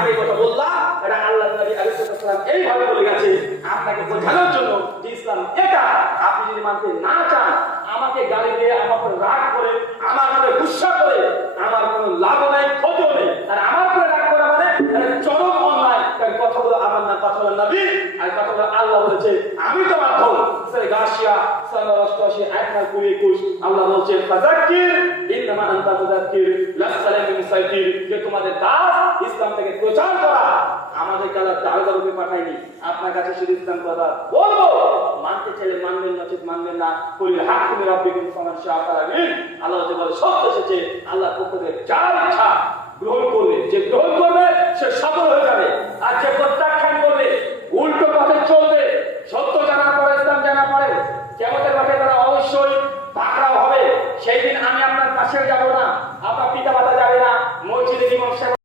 আগে কথা বললাম, এটা আল্লাহ নবী আলাইহিস সালাম এইভাবে বলে গেছে আপনাকে বোঝানোর জন্য যে ইসলাম এটা। আপনি যদি মানতে না চান, আমাকে গালি দিয়ে, আমার উপর রাগ করে, আমার উপরে গুসা করে আমার কোনো লাভ নাই, ক্ষতিও নেই। আর আমার উপরে রাগ করা মানে এটা চরম অন্যায়। কারণ কথা বলো আমার না, কথা বলো নবী, আর কথা বলো আল্লাহ বলেছে আমি তো মাধ্যম। সূরা গাশিয়া 88 আয়াত 21 আল্লাহ বলছে ফাযাক্কির ইন্নামা আনতা মুযাক্কির লাস্তা আলাইহিম মুসাইতির, যে তোমাদের কাজ ইসলাম থেকে প্রচার করা। আমাদের কাছে দারুদার রূপে পাঠায়নি, আপনার কাছে শুধু ইসলাম কথা বলবো। মানতে চাইলে মানবেন, নচেত মানবেন না। কুলিল হাক্কু মির রাব্বিকুম ফামান শাআ ফালাইমিন। আল্লাহ যে বলে সত্য এসেছে, আল্লাহর পক্ষ থেকে যার ইচ্ছা গ্রহণ করবে, যে